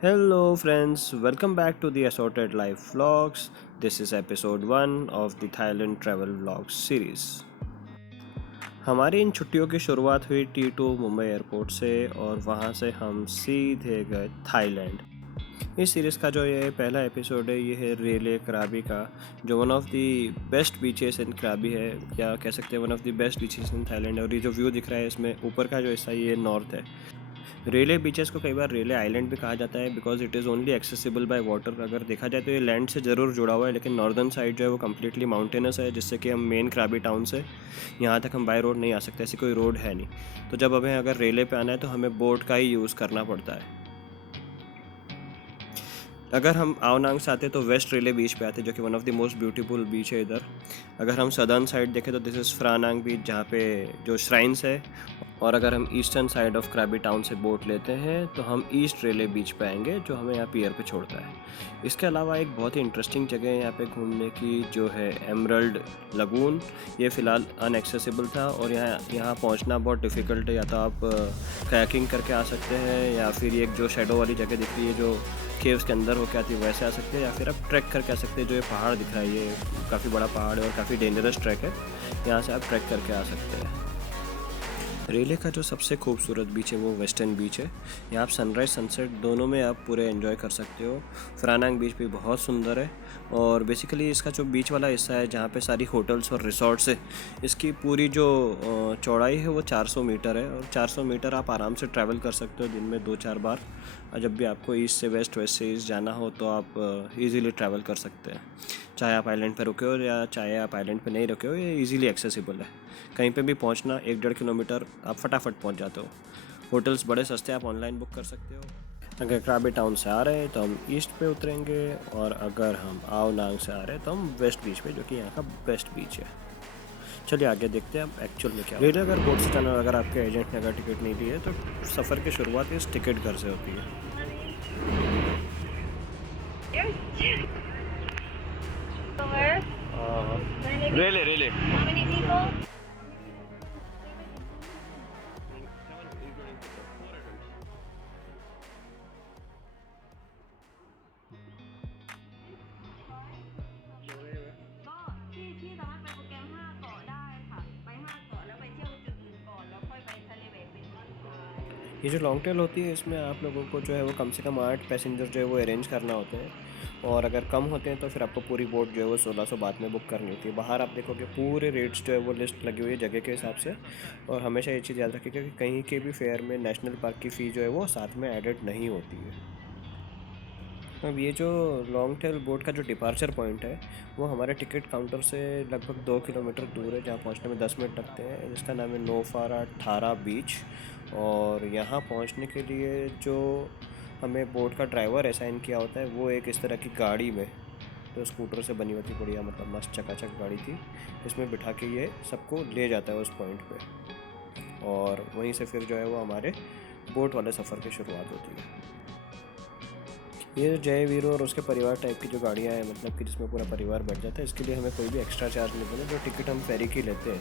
Hello, friends, welcome back to the Assorted Life Vlogs. This is episode 1 of the Thailand Travel Vlogs series. हमारी इन छुट्टियों की शुरुआत हुई T2 Mumbai airport से और वहाँ से हम सीधे गए थाईलैंड। इस सीरीज़ का जो ये पहला एपिसोड है ये है रेले कराबी का, जो one of the best beaches in Krabi है, या कह सकते हैं one of the best beaches in Thailand. और ये जो व्यू दिख रहा है इसमें ऊपर का जो हिस्सा ये नॉर्थ है। रेले बीचेस को कई बार रेले आइलैंड भी कहा जाता है because it is only accessible by water. अगर देखा जाए तो ये लैंड से ज़रूर जुड़ा हुआ है, लेकिन नॉर्दर्न साइड जो है वो कम्प्लीटली माउंटेनस है, जिससे कि हम मेन क्राबी टाउन से यहाँ तक हम बाय रोड नहीं आ सकते, ऐसी कोई रोड है नहीं। तो जब हमें अगर रेले पे आना है तो हमें बोट का ही यूज़ करना पड़ता है। अगर हम आवनांग से आते तो वेस्ट रेले बीच पे आते, जो कि one of the most beautiful beach है इधर। अगर हम सदर्न साइड देखें तो दिस इज़ फ्रानांग बीच, जहाँ पे जो श्राइन्स है। और अगर हम ईस्टर्न साइड ऑफ क्राबी टाउन से बोट लेते हैं तो हम ईस्ट रेले बीच पे आएंगे, जो हमें यहाँ पियर पे छोड़ता है। इसके अलावा एक बहुत ही इंटरेस्टिंग जगह है यहाँ पे घूमने की, जो है एमरल्ड लगून। ये फ़िलहाल अनएक्सेसिबल था और यहाँ पहुँचना बहुत डिफ़िकल्ट है। या तो आप कायाकिंग करके आ सकते हैं, या फिर एक जो शेडो वाली जगह दिख रही है जो केव्स के अंदर होकर आती है वैसे आ सकते हैं, या फिर आप ट्रैक करके आ सकते हैं। जो ये पहाड़ दिख रहा है ये काफ़ी बड़ा पहाड़ है और काफ़ी डेंजरस ट्रैक है, यहाँ से आप ट्रैक करके आ सकते हैं। रेले का जो सबसे खूबसूरत बीच है वो वेस्टर्न बीच है। यहाँ आप सनराइज़ सनसेट दोनों में आप पूरे एंजॉय कर सकते हो। फ्रानांग बीच भी बहुत सुंदर है, और बेसिकली इसका जो बीच वाला हिस्सा है जहाँ पे सारी होटल्स और रिसोर्ट्स है, इसकी पूरी जो चौड़ाई है वो 400 मीटर है। और 400 मीटर आप आराम से ट्रैवल कर सकते हो दिन में 2-4 बार। और जब भी आपको ईस्ट से वेस्ट, वेस्ट से ईस्ट जाना हो तो आप ईज़िली ट्रैवल कर सकते हैं। चाहे आप आइलैंड पर रुके हो या चाहे आप आइलैंड पर नहीं रुके हो, ये ईज़िली एक्सेसिबल है। कहीं पे भी पहुंचना 1-1.5 किलोमीटर आप फटाफट पहुंच जाते हो। होटल्स बड़े सस्ते, आप ऑनलाइन बुक कर सकते हो। अगर क्राबी टाउन से आ रहे हैं तो हम ईस्ट पे उतरेंगे, और अगर हम आवनांग से आ रहे हैं तो हम वेस्ट बीच पे, जो कि यहाँ का बेस्ट बीच है। चलिए आगे देखते हैं अब एक्चुअल में क्या रेल। अगर बोट से जाना, अगर आपके एजेंट ने अगर टिकट नहीं दी है तो सफ़र की शुरुआत इस टिकट घर से होती है। रेले रेले ये जो लॉन्ग टेल होती है इसमें आप लोगों को जो है वो कम से कम 8 पैसेंजर जो है वो अरेंज करना होते हैं, और अगर कम होते हैं तो फिर आपको पूरी बोट जो है वो 1600 बाद में बुक करनी होती है। बाहर आप देखोगे पूरे रेट्स जो है वो लिस्ट लगी हुई है जगह के हिसाब से। और हमेशा ये चीज़ याद रखिएगा कि कहीं के भी फेयर में नेशनल पार्क की फ़ी जो है वो साथ में एडेड नहीं होती है। अब ये जो लॉन्ग टेल बोट का जो डिपार्चर पॉइंट है वो हमारे टिकट काउंटर से लगभग 2 किलोमीटर दूर है, जहाँ पहुँचने में 10 मिनट लगते हैं, जिसका नाम है नोफारा ठारा बीच। और यहाँ पहुँचने के लिए जो हमें बोट का ड्राइवर असाइन किया होता है वो एक इस तरह की गाड़ी में, जो स्कूटर से बनी होती, बढ़िया मतलब मस्त चकाचक गाड़ी थी, इसमें बिठा के ये सबको ले जाता है उस पॉइंट पे। और वहीं से फिर जो है वो हमारे बोट वाले सफ़र की शुरुआत होती है। ये जो जय वीरू और उसके परिवार टाइप की जो गाड़ियाँ हैं, मतलब कि जिसमें पूरा परिवार बैठ जाता है, इसके लिए हमें कोई भी एक्स्ट्रा चार्ज नहीं देना। जो टिकट हम फेरी की लेते हैं,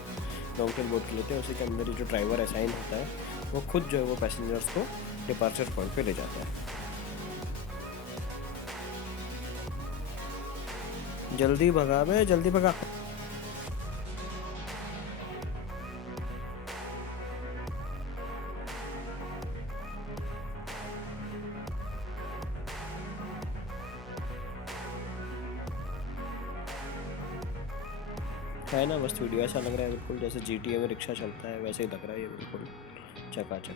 लॉन्ग टेल बोट की लेते हैं, उसी के अंदर जो ड्राइवर असाइन होता है वो खुद जो है वो पैसेंजर्स को डिपार्चर पॉइंट पे ले जाता है। जल्दी भगा बे, जल्दी भगा। है ना, मस्त वीडियो, ऐसा लग रहा है बिल्कुल जैसे GTA में रिक्शा चलता है, वैसे ही लग रहा है ये बिल्कुल चकाचक।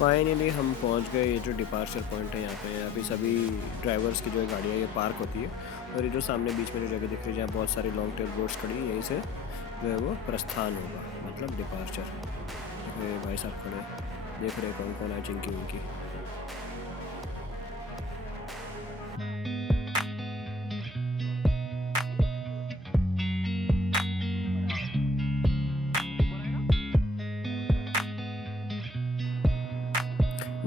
फाइनली हम पहुंच गए। ये जो डिपार्चर पॉइंट है यहाँ पे अभी सभी ड्राइवर्स की जो है गाड़ियाँ ये पार्क होती है, और ये जो सामने बीच में जो जगह दिख रही है जहाँ बहुत सारी लॉन्ग टेल बोट्स खड़ी है, यहीं से जो है वो प्रस्थान होगा, मतलब डिपार्चर। ये भाई साहब खड़े देख रहे कौन कौन है, चिंकी विंकी।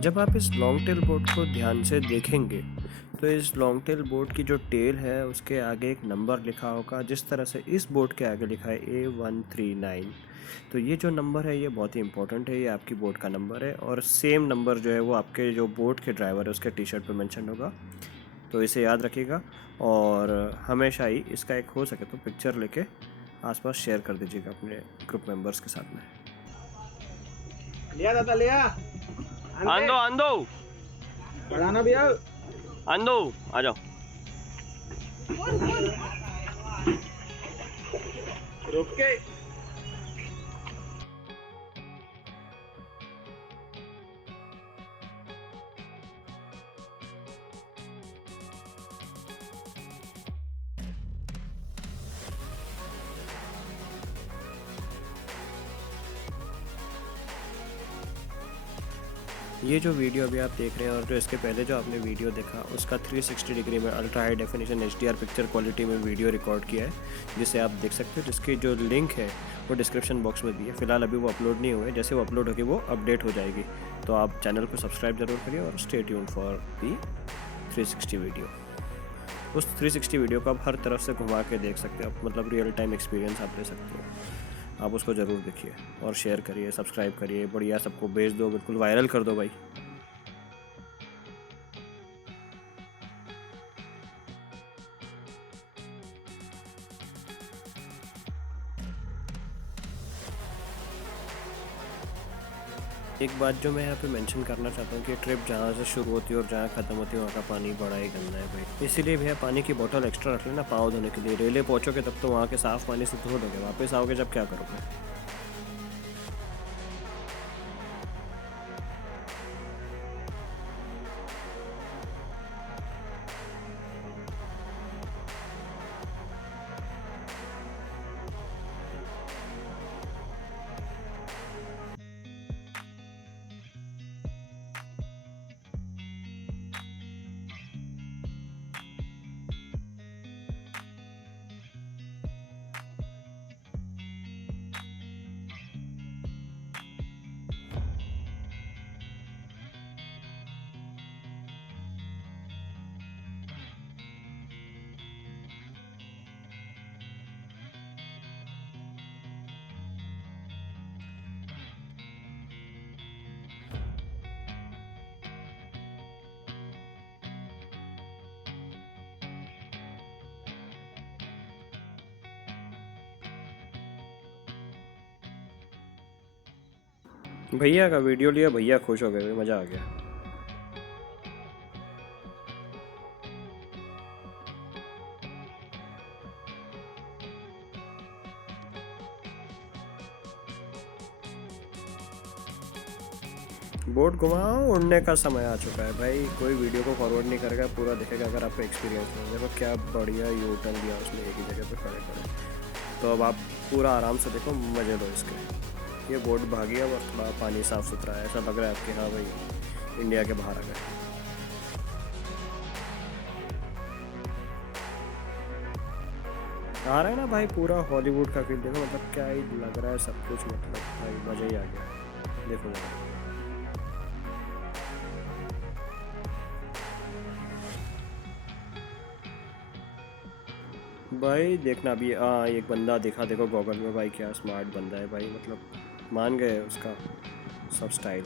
जब आप इस लॉन्ग टेल बोट को ध्यान से देखेंगे तो इस लॉन्ग टेल बोट की जो टेल है उसके आगे एक नंबर लिखा होगा, जिस तरह से इस बोट के आगे लिखा है A139। तो ये जो नंबर है ये बहुत ही इंपॉर्टेंट है, ये आपकी बोट का नंबर है और सेम नंबर जो है वो आपके जो बोट के ड्राइवर है उसके टी शर्ट पर मेंशन होगा। तो इसे याद रखिएगा और हमेशा ही इसका एक हो सके तो पिक्चर लेके आसपास शेयर कर दीजिएगा अपने ग्रुप मेंबर्स के साथ में। लिया दादा लिया आंदो आंदो बढ़ाना भैया आंदो आ जाओ। रुक के ये जो वीडियो अभी आप देख रहे हैं और जो इसके पहले जो आपने वीडियो देखा उसका 360 डिग्री में ultra high definition HDR picture quality में वीडियो रिकॉर्ड किया है, जिसे आप देख सकते हो, जिसकी जो लिंक है वो डिस्क्रिप्शन बॉक्स में दी है। फिलहाल अभी वो अपलोड नहीं हुए, जैसे वो अपलोड होगी वो अपडेट हो जाएगी। तो आप चैनल को सब्सक्राइब जरूर करिए और stay tuned for the 360 video. उस 360 वीडियो को आप हर तरफ से घुमा के देख सकते हो, मतलब रियल टाइम एक्सपीरियंस आप ले सकते हो। आप उसको ज़रूर देखिए और शेयर करिए, सब्सक्राइब करिए, बढ़िया सबको भेज दो, बिल्कुल वायरल कर दो भाई। एक बात जो मैं यहाँ पे मेंशन करना चाहता हूँ कि ट्रिप जहाँ से शुरू होती है और जहाँ ख़त्म होती है वहाँ का पानी बड़ा ही गंदा है भाई। इसीलिए भैया पानी की बोतल एक्स्ट्रा रख लेना पाँव धोने के लिए। रेले पहुँचोगे तब तो वहाँ के साफ़ पानी से धो दोगे, वापस आओगे जब क्या करोगे। भैया का वीडियो लिया, भैया खुश हो गए, मज़ा आ गया। बोट घुमाओ, उड़ने का समय आ चुका है भाई। कोई वीडियो को फॉरवर्ड नहीं करेगा, पूरा देखेगा अगर आपको एक्सपीरियंस हो। देखो क्या बढ़िया यू टर्न दिया उसने एक ही जगह पर खड़े खड़े। तो अब आप पूरा आराम से देखो, मज़े लो इसके। ये बोट भागी है और थोड़ा पानी साफ़ सुथरा है, ऐसा लग रहा है आपके हाँ भाई इंडिया के बाहर आ गए। आ रहा है ना भाई, पूरा हॉलीवुड का फील देखो, मतलब क्या ही लग रहा है सब कुछ, मतलब भाई मज़ा ही आ गया। देखो जरा। भाई देखना अभी एक बंदा देखा, देखो गॉगल में भाई, क्या स्मार्ट बंदा है भाई, मतलब मान गए उसका सब स्टाइल।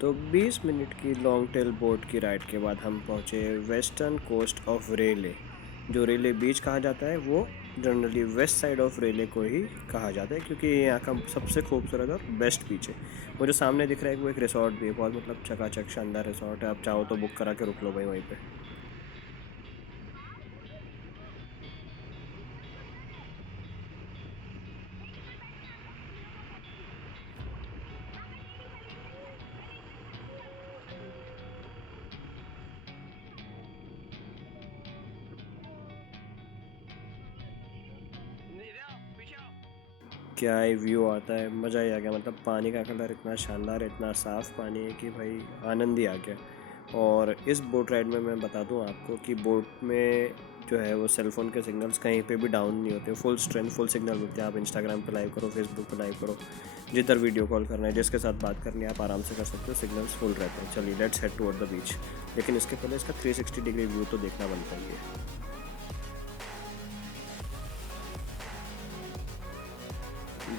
तो 20 मिनट की लॉन्ग टेल बोट की राइड के बाद हम पहुँचे वेस्टर्न कोस्ट ऑफ रेले। जो रेले बीच कहा जाता है वो जनरली वेस्ट साइड ऑफ रेले को ही कहा जाता है, क्योंकि ये यहाँ का सबसे खूबसूरत और बेस्ट बीच है। वो जो सामने दिख रहा है वो एक रिसोर्ट भी है, बहुत मतलब चकाचक शानदार रिसोर्ट है। आप चाहो तो बुक करा के रुक लो भाई वहीं पे। क्या ही व्यू आता है, मज़ा ही आ गया। मतलब पानी का कलर इतना शानदार है, इतना साफ़ पानी है कि भाई आनंद ही आ गया। और इस बोट राइड में मैं बता दूं आपको कि बोट में जो है वो सेलफ़ोन के सिग्नल्स कहीं पे भी डाउन नहीं होते, फुल स्ट्रेंथ फुल सिग्नल मिलते हैं। आप इंस्टाग्राम पे लाइव करो, फेसबुक पे लाइव करो, जिधर वीडियो कॉल करना है, जिसके साथ बात करनी है, आप आराम से कर सकते हो, सिग्नल्स फुल रहते हैं। चलिए let's head toward the beach. लेकिन इसके पहले इसका 360 डिग्री व्यू तो देखना बनता ही है।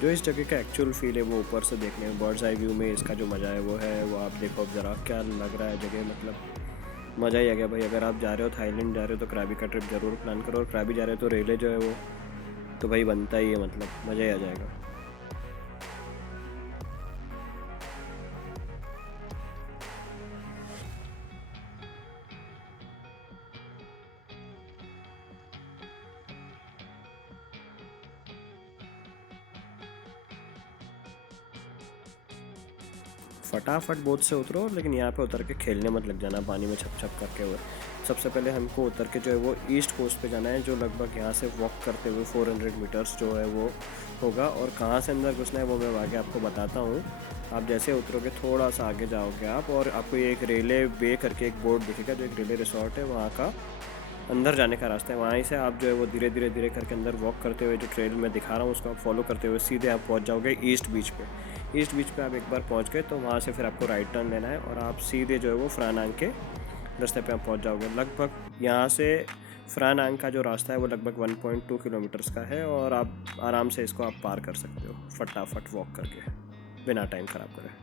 जो इस जगह का एक्चुअल फील है वो ऊपर से देखने में, बर्ड्स आई व्यू में इसका जो मज़ा है वो आप देखो। अब ज़रा क्या लग रहा है जगह, मतलब मज़ा ही आ गया भाई। अगर आप जा रहे हो थाईलैंड जा रहे हो तो krabi का ट्रिप ज़रूर प्लान करो। और krabi जा रहे हो तो रेले जो है वो तो भाई बनता ही है, मतलब मज़ा ही आ जाएगा। फटाफट बोट से उतरो, लेकिन यहाँ पे उतर के खेलने मत लग जाना पानी में छप छप करके हुए। सबसे पहले हमको उतर के जो है वो ईस्ट कोस्ट पे जाना है, जो लगभग यहाँ से वॉक करते हुए 400 मीटर्स जो है वो होगा। और कहाँ से अंदर घुसना है वो मैं आगे आपको बताता हूँ। आप जैसे उतरोगे थोड़ा सा आगे जाओगे आप, और आपको ये एक रेले बे करके एक बोर्ड दिखेगा, जो एक रेले रिसोर्ट है वहाँ का अंदर जाने का रास्ता है। वहीं से आप जो है वो धीरे धीरे धीरे करके अंदर वॉक करते हुए, जो ट्रेल मैं दिखा रहा हूँ उसको आप फॉलो करते हुए सीधे आप पहुँच जाओगे ईस्ट बीच पे। ईस्ट बीच पे आप एक बार पहुँच गए तो वहाँ से फिर आपको राइट टर्न लेना है और आप सीधे जो है वो फ्रानांग के रास्ते पे आप पहुँच जाओगे। लगभग यहाँ से फ्रानांग का जो रास्ता है वो लगभग 1.2 किलोमीटर्स का है, और आप आराम से इसको आप पार कर सकते हो फटाफट वॉक करके, बिना टाइम ख़राब करे।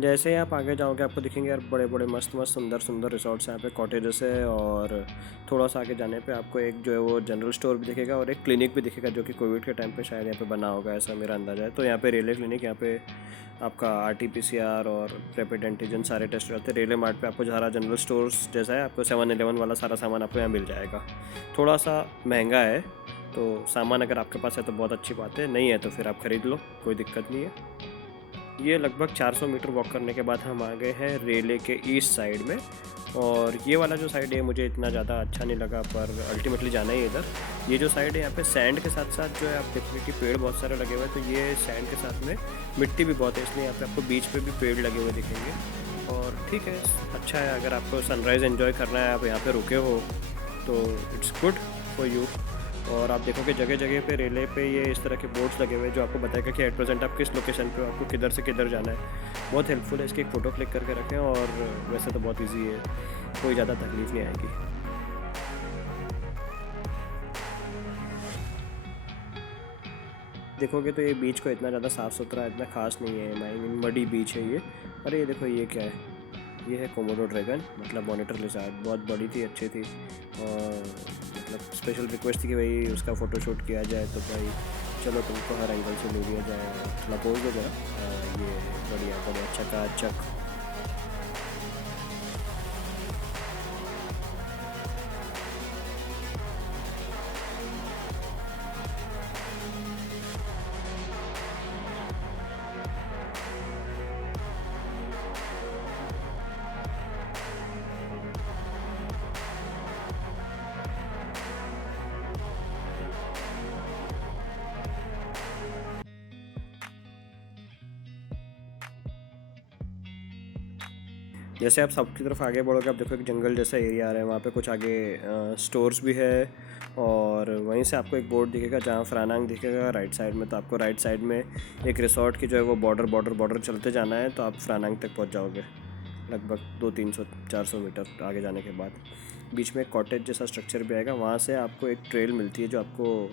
जैसे ही आप आगे जाओगे आपको दिखेंगे यार बड़े बड़े मस्त मस्त सुंदर सुंदर रिसोर्ट्स हैं यहाँ पे, कॉटेजेस है। और थोड़ा सा आगे जाने पे आपको एक जो है वो जनरल स्टोर भी दिखेगा और एक क्लिनिक भी दिखेगा, जो कि कोविड के टाइम पे शायद यहाँ पे बना होगा, ऐसा मेरा अंदाज़ा है। तो यहाँ पे रेलवे क्लिनिक, यहाँ पे आपका RT-PCR और रैपिड एंटीजन सारे टेस्ट रहते हैं। रेलवे मार्ट पे आपको सारा जनरल स्टोर्स जैसा है, आपको 7-Eleven वाला सारा सामान आपको यहाँ मिल जाएगा। थोड़ा सा महंगा है, तो सामान अगर आपके पास है तो बहुत अच्छी बात है, नहीं है तो फिर आप ख़रीद लो, कोई दिक्कत नहीं है। ये लगभग 400 मीटर वॉक करने के बाद हम आ गए हैं रेले के ईस्ट साइड में। और ये वाला जो साइड है मुझे इतना ज़्यादा अच्छा नहीं लगा, पर अल्टीमेटली जाना ही इधर। ये जो साइड है यहाँ पे सैंड के साथ साथ जो है आप देखोगे कि पेड़ बहुत सारे लगे हुए हैं, तो ये सैंड के साथ में मिट्टी भी बहुत है, इसलिए यहाँ पे आपको बीच पे भी पेड़ लगे हुए दिखेंगे। और ठीक है, अच्छा है, अगर आपको सनराइज़ एंजॉय करना है, आप यहाँ पे रुके हो तो इट्स गुड फॉर यू। और आप देखोगे जगह जगह पे रेले पे ये इस तरह के बोर्ड्स लगे हुए हैं जो आपको बताएगा कि एट प्रेजेंट आप किस लोकेशन पे हो, आपको किधर से किधर जाना है। बहुत हेल्पफुल है, इसकी एक फ़ोटो क्लिक करके रखें। और वैसे तो बहुत इजी है, कोई ज़्यादा तकलीफ़ नहीं आएगी। देखोगे तो ये बीच को इतना ज़्यादा साफ़ सुथरा इतना ख़ास नहीं है, आई मीन मडी बीच है ये। अरे ये देखो ये क्या है, ये है कोमोडो ड्रैगन, मतलब मॉनिटर लिज़ार्ड। बहुत बड़ी थी, अच्छी थी, और मतलब स्पेशल रिक्वेस्ट थी कि भाई उसका फ़ोटोशूट किया जाए, तो भाई चलो तुमको हर एंगल से ले लिया जाए। थोड़ा पोज दो जरा। ये बढ़िया बढ़िया, चकाचक। जैसे आप साउथ की तरफ आगे बढ़ोगे आप देखो एक जंगल जैसा एरिया आ रहा है, वहाँ पे कुछ आगे स्टोर्स भी है। और वहीं से आपको एक बोर्ड दिखेगा जहाँ फ्रानांग दिखेगा राइट साइड में, तो आपको राइट साइड में एक रिसोर्ट की जो है वो बॉर्डर चलते जाना है, तो आप फ्रानांग तक पहुँच जाओगे लगभग 200-300-400 मीटर आगे जाने के बाद। बीच में एक कॉटेज जैसा स्ट्रक्चर भी आएगा, वहाँ से आपको एक ट्रेल मिलती है जो आपको,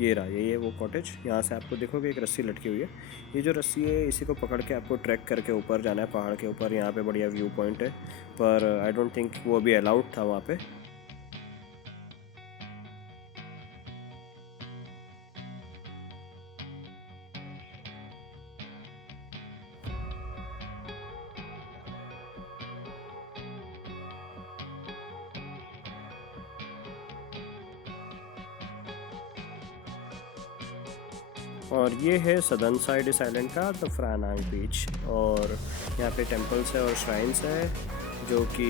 ये रहा, यही है वो कॉटेज। यहाँ से आपको देखोगे एक रस्सी लटकी हुई है, ये जो रस्सी है इसी को पकड़ के आपको ट्रैक करके ऊपर जाना है पहाड़ के ऊपर। यहाँ पे बढ़िया व्यू पॉइंट है, पर आई डोंट थिंक वो अभी अलाउड था वहाँ पे। और ये है सदर्न साइड इस आइलैंड का, द फ्रानांग बीच। और यहाँ पे टेम्पल्स है और श्राइन्स है जो कि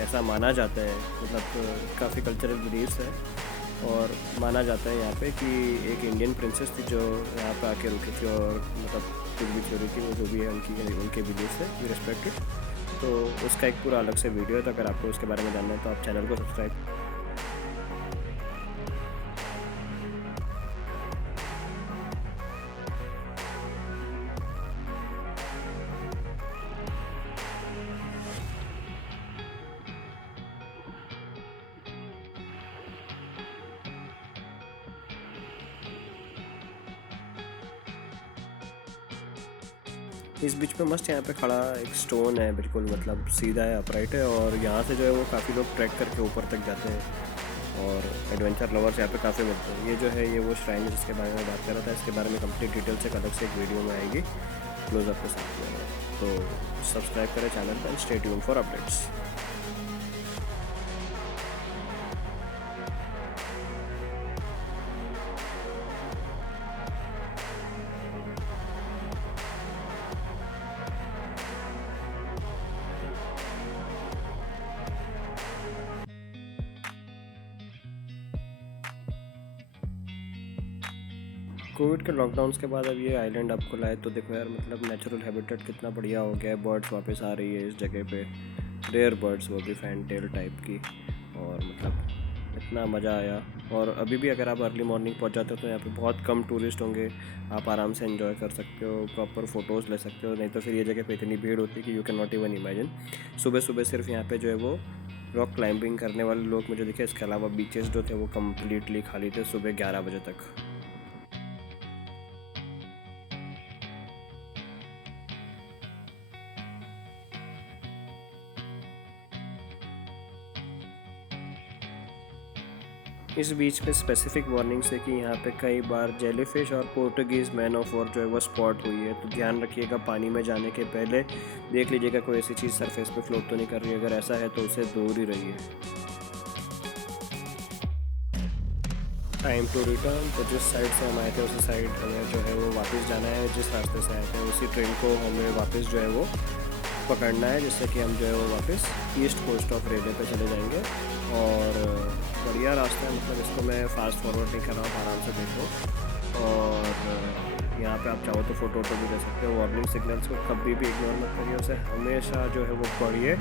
ऐसा माना जाता है, मतलब काफ़ी कल्चरल बिलीव्स है। और माना जाता है यहाँ पे कि एक इंडियन प्रिंसेस थी जो यहाँ पे आके रुकी थी और मतलब कुछ भी चोरी थी, वो जो भी है उनके बिलीव्स है, वी रिस्पेक्ट इट। तो उसका एक पूरा अलग से वीडियो है, तो अगर आपको उसके बारे में जानना है तो आप चैनल को सब्सक्राइब। इस बीच पे मस्त यहाँ पे खड़ा एक स्टोन है, बिल्कुल मतलब सीधा है, अपराइट है। और यहाँ से जो है वो काफ़ी लोग ट्रैक करके ऊपर तक जाते हैं और एडवेंचर लवर्स यहाँ पे काफ़ी मिलते हैं। ये जो है ये वो श्राइन जिसके बारे में बात कर रहा था, इसके बारे में कंप्लीट डिटेल्स एक अलग से एक वीडियो में आएगी क्लोजअप के साथ में। तो सब्सक्राइब करें चैनल पर, stay tuned for updates. Covid के लॉकडाउन्स के बाद अब ये आइलैंड अब खुला है, तो देखो यार मतलब नेचुरल हैबिटेट कितना बढ़िया हो गया है। बर्ड्स वापस आ रही है इस जगह पे, रेयर बर्ड्स, वो भी फैन टेल टाइप की। और मतलब इतना मज़ा आया। और अभी भी अगर आप अर्ली मॉर्निंग पहुंच जाते हो तो यहाँ पे बहुत कम टूरिस्ट होंगे, आप आराम से एंजॉय कर सकते हो, प्रॉपर फ़ोटोज़ ले सकते हो। नहीं तो फिर ये जगह पे इतनी भीड़ होती है कि you can not even imagine. सुबह सुबह सिर्फ यहाँ पे जो है वो रॉक क्लाइंबिंग करने वाले लोग मुझे दिखे, इसके अलावा बीचेस जो थे वो कम्प्लीटली खाली थे सुबह 11 बजे तक। इस बीच पे स्पेसिफिक वार्निंग्स है कि यहाँ पे कई बार जेलीफिश और पोर्टुगीज़ मैन ऑफ वॉर जो है वो स्पॉट हुई है, तो ध्यान रखिएगा पानी में जाने के पहले देख लीजिएगा कोई ऐसी चीज़ सरफेस पे फ्लोट तो नहीं कर रही है। अगर ऐसा है तो उसे दूर ही रहिए। Time to return. तो जिस साइड से हम आए थे उसी साइड हमें जो है वो वापस जाना है, जिस रास्ते से आए थे उसी ट्रेन को हमें वापस जो है वो पकड़ना है, जिससे कि हम जो है वो वापस ईस्ट कोस्ट ऑफ रेलवे पे चले जाएंगे। और बढ़िया रास्ता है, मतलब इसको मैं फास्ट फॉरवर्ड नहीं कर रहा हूँ, आराम से देखो। और यहाँ पे आप चाहो तो फ़ोटो भी ले सकते हो। वार्निंग सिग्नल्स को कभी भी इग्नोर मत करिए, उसे हमेशा जो है वो पढ़िए।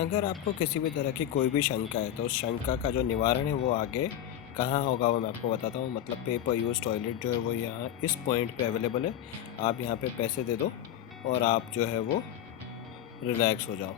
अगर आपको किसी भी तरह की कोई भी शंका है तो उस शंका का जो निवारण है वो आगे कहाँ होगा वो मैं आपको बताता हूँ। मतलब पे पर यूज़ टॉयलेट जो है वो यहाँ इस पॉइंट पे अवेलेबल है। आप यहाँ पे पैसे दे दो और आप जो है वो रिलैक्स हो जाओ।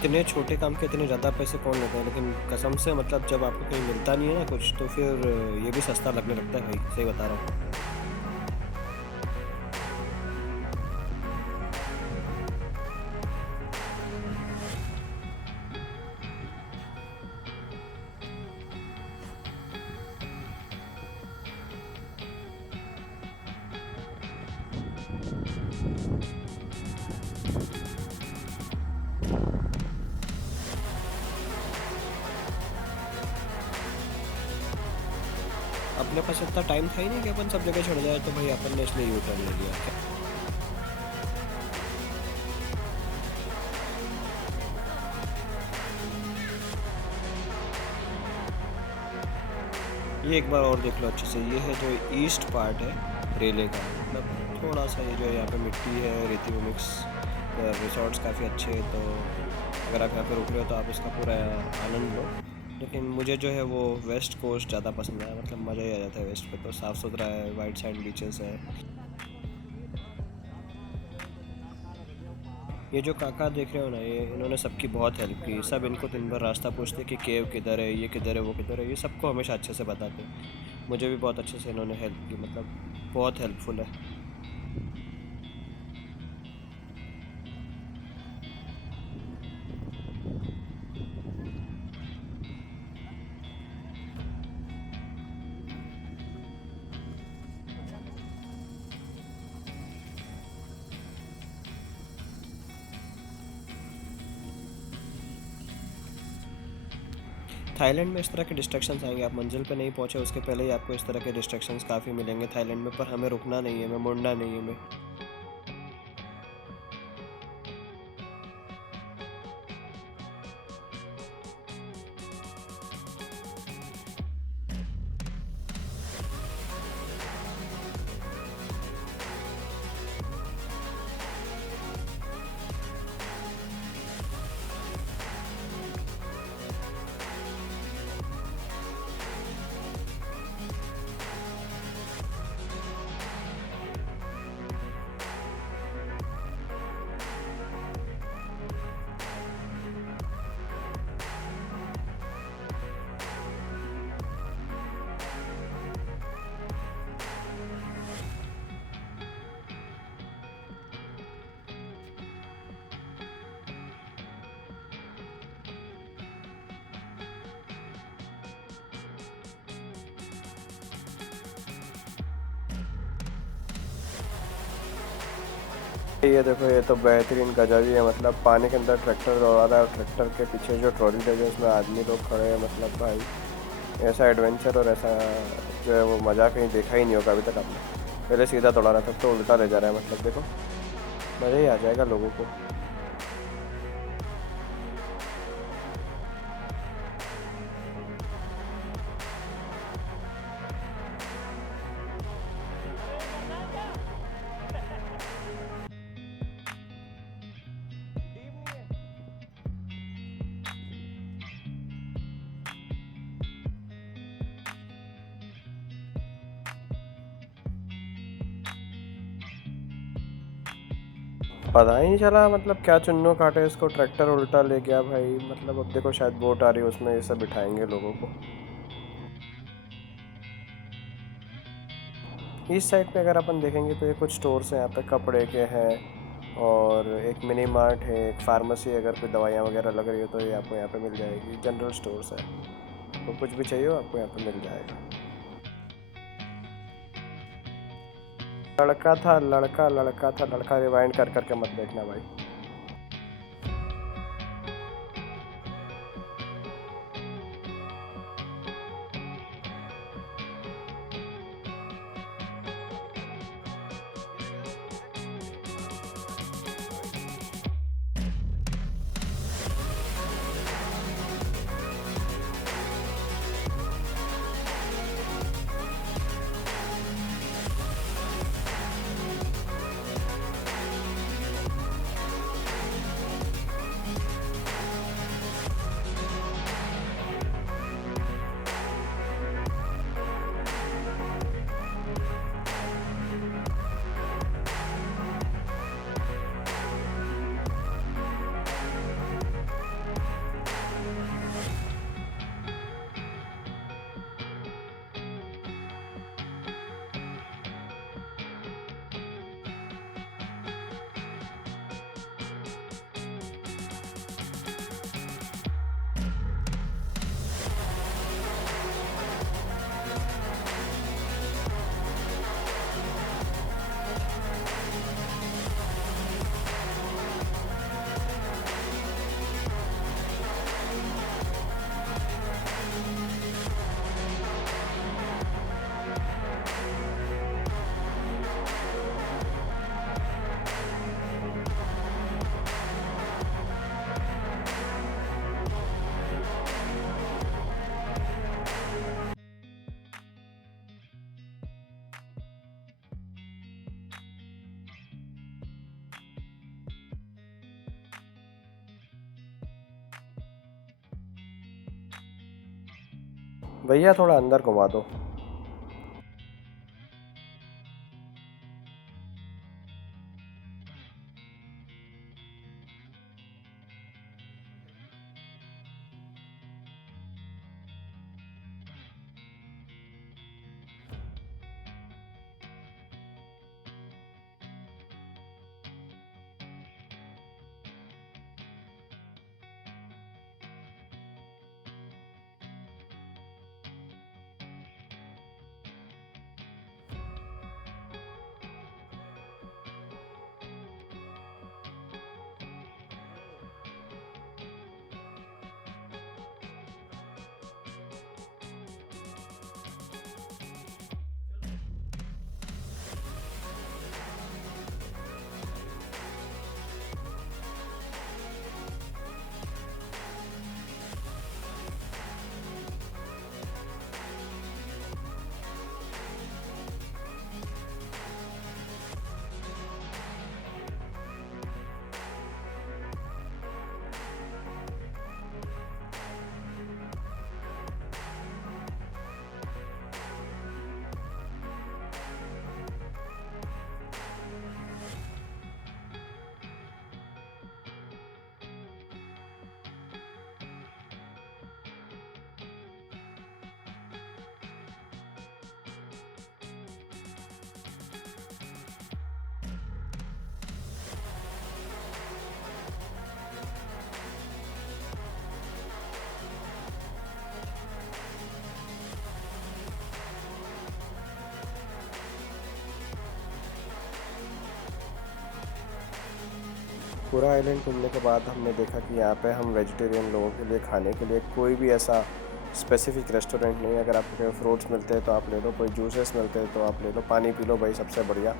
इतने छोटे काम के इतने ज़्यादा पैसे कौन लेते हैं, लेकिन कसम से मतलब जब आपको कहीं मिलता नहीं है ना कुछ तो फिर ये भी सस्ता लगने लगता है भाई, सही बता रहा हूँ। अपने पास इतना टाइम था ही नहीं कि अपन सब जगह छोड़ जाए, तो भाई अपन ने इसलिए यू टर्न ले लिया। ये एक बार और देख लो अच्छे से, ये है जो ईस्ट पार्ट है रेले का। मतलब थोड़ा सा ये जो है यहाँ पे मिट्टी है, रेती में मिक्स। रिसोर्ट्स काफ़ी अच्छे हैं, तो अगर आप यहाँ पे रुक रहे हो तो आप इसका पूरा आनंद लो। लेकिन मुझे जो है वो वेस्ट कोस्ट ज़्यादा पसंद है। मतलब मज़ा ही आ जाता है वेस्ट पे, तो साफ़ सुथरा है, वाइट सैंड बीचेस है। ये जो काका देख रहे हो ना, ये इन्होंने सबकी बहुत हेल्प की। सब इनको दिन भर रास्ता पूछते कि केव किधर है, ये किधर है, वो किधर है। ये सबको हमेशा अच्छे से बताते। मुझे भी बहुत अच्छे से इन्होंने हेल्प की, मतलब बहुत हेल्पफुल है। थाईलैंड में इस तरह के डिस्ट्रैक्शंस आएंगे। आप मंजिल पे नहीं पहुंचे उसके पहले ही आपको इस तरह के डिस्ट्रैक्शंस काफ़ी मिलेंगे थाईलैंड में। पर हमें रुकना नहीं है, हमें मुड़ना नहीं है, हमें। ये देखो, ये तो बेहतरीन गजब ही है। मतलब पानी के अंदर ट्रैक्टर दौड़ा रहा है और ट्रैक्टर के पीछे जो ट्रॉली लगी है उसमें आदमी लोग खड़े हैं। मतलब भाई ऐसा एडवेंचर और ऐसा जो है वो मज़ा कहीं देखा ही नहीं होगा अभी तक आपने। पहले सीधा दौड़ा रहा था, तो उल्टा ले जा रहा है। मतलब देखो, मज़ा ही आ जाएगा लोगों को। पता ही नहीं चला मतलब क्या चुन्नू काटे इसको, ट्रैक्टर उल्टा ले गया भाई। मतलब अब देखो शायद बोट आ रही है, उसमें ये सब बिठाएंगे लोगों को। इस साइड पे अगर अपन देखेंगे तो ये कुछ स्टोर्स हैं यहाँ पे, कपड़े के हैं और एक मिनी मार्ट है, एक फार्मेसी। अगर कोई दवाइयाँ वगैरह लग रही हो तो ये आपको यहाँ पे मिल जाएगी। जनरल स्टोर्स है, तो कुछ भी चाहिए हो आपको यहाँ पे मिल जाएगा। लड़का था, लड़का लड़का था, लड़का। रिवाइंड कर करके मत देखना भाई। भैया थोड़ा अंदर घुमा दो। पूरा आइलैंड घूमने के बाद हमने देखा कि यहाँ पे हम वेजिटेरियन लोगों के लिए खाने के लिए कोई भी ऐसा स्पेसिफिक रेस्टोरेंट नहीं है। अगर आपको कहीं फ्रूट्स मिलते हैं तो आप ले लो, कोई जूसेस मिलते हैं तो आप ले लो, पानी पी लो भाई, सबसे बढ़िया।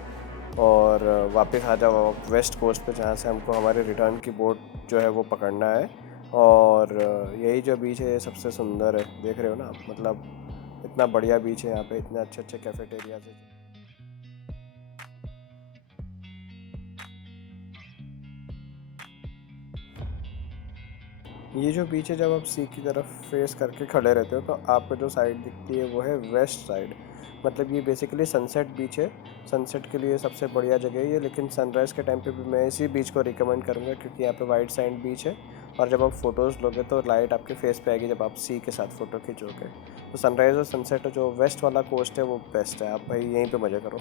और वापस आ जाओ आप वेस्ट कोस्ट पे, जहाँ से हमको हमारे रिटर्न की बोट जो है वो पकड़ना है। और यही जो बीच है ये सबसे सुंदर है, देख रहे हो ना आप, मतलब इतना बढ़िया बीच है यहाँ पे, इतने अच्छे अच्छे कैफेटेरियाज है। ये जो बीच है, जब आप सी की तरफ फेस करके खड़े रहते हो तो आपको जो साइड दिखती है वो है वेस्ट साइड। मतलब ये बेसिकली सनसेट बीच है, सनसेट के लिए सबसे बढ़िया जगह है ये। लेकिन सनराइज़ के टाइम पे भी मैं इसी बीच को रिकमेंड करूँगा, क्योंकि यहाँ पे वाइट सैंड बीच है और जब आप फ़ोटोज़ लोगे तो लाइट आपके फेस पे आएगी जब आप सी के साथ फ़ोटो खींचोगे। तो सनराइज़ और सनसेट जो वेस्ट वाला कोस्ट है वो बेस्ट है, आप भाई यहीं पर मज़े करो।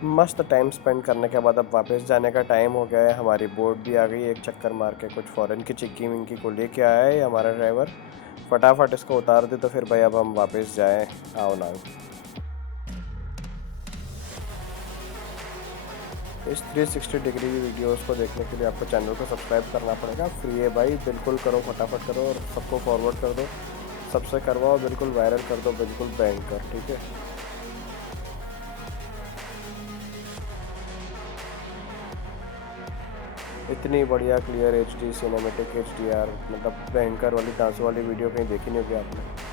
मस्त टाइम स्पेंड करने के बाद अब वापस जाने का टाइम हो गया है। हमारी बोट भी आ गई, एक चक्कर मार के कुछ फ़ॉरेन की चिक्की विंकी को लेके आया है हमारा ड्राइवर। फटाफट इसको उतार दे तो फिर भाई अब हम वापस जाएं आओ। इस 360 डिग्री वीडियोस को देखने के लिए आपको चैनल को सब्सक्राइब करना पड़ेगा। फ्री है भाई, बिल्कुल करो, फटाफट करो और सबको फॉरवर्ड कर दो, सबसे करवाओ, बिल्कुल वायरल कर दो, बिल्कुल भयंकर, ठीक है। इतनी बढ़िया क्लियर HD सिनेमेटिक HDR, मतलब भयंकर वाली डांस वाली वीडियो कहीं देखी नहीं होगी आपने।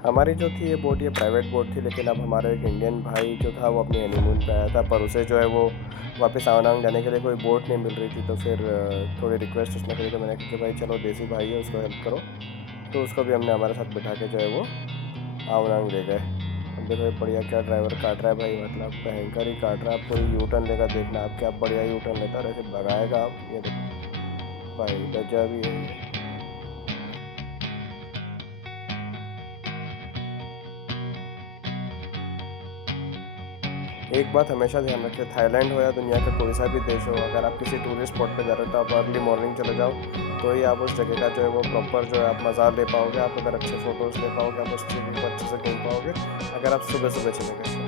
हमारी जो थी ये बोट, ये प्राइवेट बोट थी, लेकिन अब हमारा एक इंडियन भाई जो था वो अपनी हनीमून पे आया था, पर उसे जो है वो वापस आवनांग जाने के लिए कोई बोट नहीं मिल रही थी। तो फिर थोड़ी रिक्वेस्ट उसने करी, तो मैंने कहा कि भाई चलो देसी भाई है, उसको हेल्प करो। तो उसको भी हमने हमारे साथ बिठा के जो है वो आवनांग ले गए। अब देखो ये बढ़िया क्या ड्राइवर काट रहा है भाई, मतलब भयंकर ही काट रहा है। आपको यू टर्न लेगा, देखना आप क्या बढ़िया यू टर्न लेता है, ऐसे भगाएगा आप, ये देखो भाई गजब ही है। एक बात हमेशा ध्यान रखें, थाईलैंड हो या दुनिया का कोई सा भी देश हो, अगर आप किसी टूरिस्ट स्पॉट पे जा रहे हो तो आप अर्ली मॉर्निंग चले जाओ, तो ही आप उस जगह का जो है वो प्रॉपर जो है आप मज़ा ले पाओगे, आप अगर अच्छे फ़ोटोज़ ले पाओगे, आप उस जगह को अच्छे से घूम पाओगे अगर आप सुबह सुबह चले गए।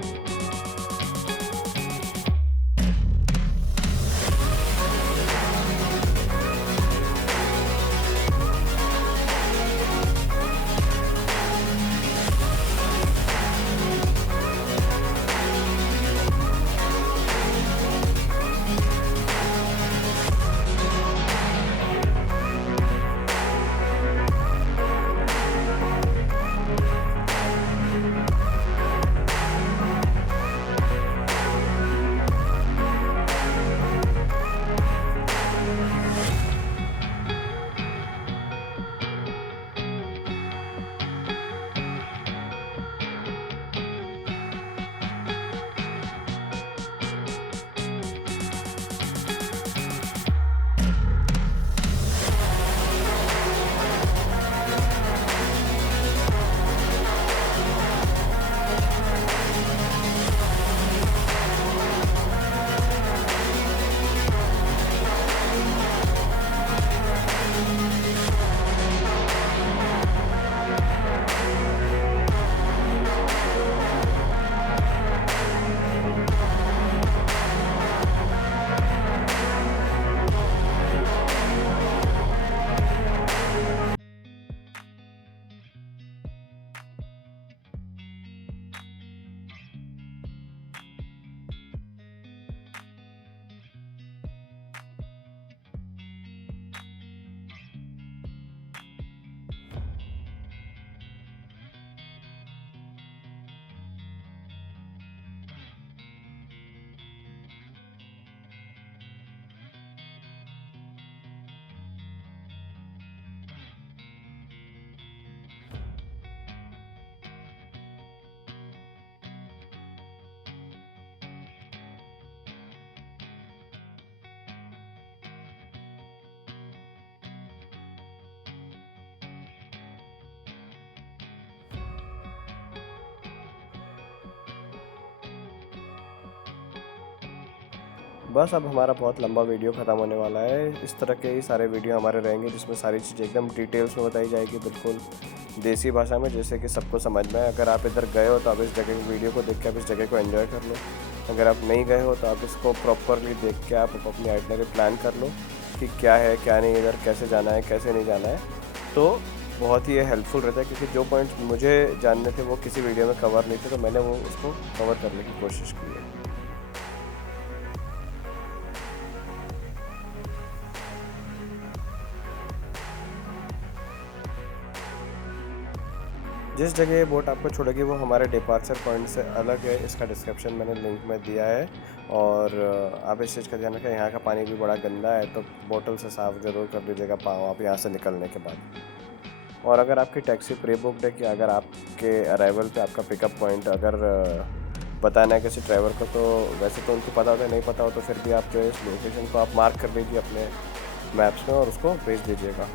बस अब हमारा बहुत लंबा वीडियो ख़त्म होने वाला है। इस तरह के ही सारे वीडियो हमारे रहेंगे जिसमें सारी चीज़ें एकदम डिटेल्स में बताई जाएगी, बिल्कुल देसी भाषा में, जैसे कि सबको समझ में आए। अगर आप इधर गए हो तो आप इस जगह की वीडियो को देख के आप इस जगह को एंजॉय कर लो। अगर आप नहीं गए हो तो आप इसको प्रॉपरली देख के आप अपनी आइटनरी प्लान कर लो कि क्या है क्या नहीं, इधर कैसे जाना है कैसे नहीं जाना है। तो बहुत ही ये हेल्पफुल रहता है, क्योंकि जो पॉइंट्स मुझे जानने थे वो किसी वीडियो में कवर नहीं थे, तो मैंने वो उसको कवर करने की कोशिश की है। जिस जगह ये बोट आपको छोड़ेगी वो हमारे डिपार्चर पॉइंट से अलग है, इसका डिस्क्रिप्शन मैंने लिंक में दिया है। और आप इस चीज़ का ध्यान रखें, यहाँ का पानी भी बड़ा गंदा है, तो बोतल से साफ़ ज़रूर कर लीजिएगा पाँव आप यहाँ से निकलने के बाद। और अगर आपकी टैक्सी प्री बुकड है कि अगर आपके अराइवल पे आपका पिकअप पॉइंट अगर बताना है किसी ड्राइवर को, तो वैसे तो उनको पता होता है, नहीं पता हो तो फिर भी आप जो है इस लोकेशन को आप मार्क कर लीजिए अपने मैप्स में और उसको भेज दीजिएगा।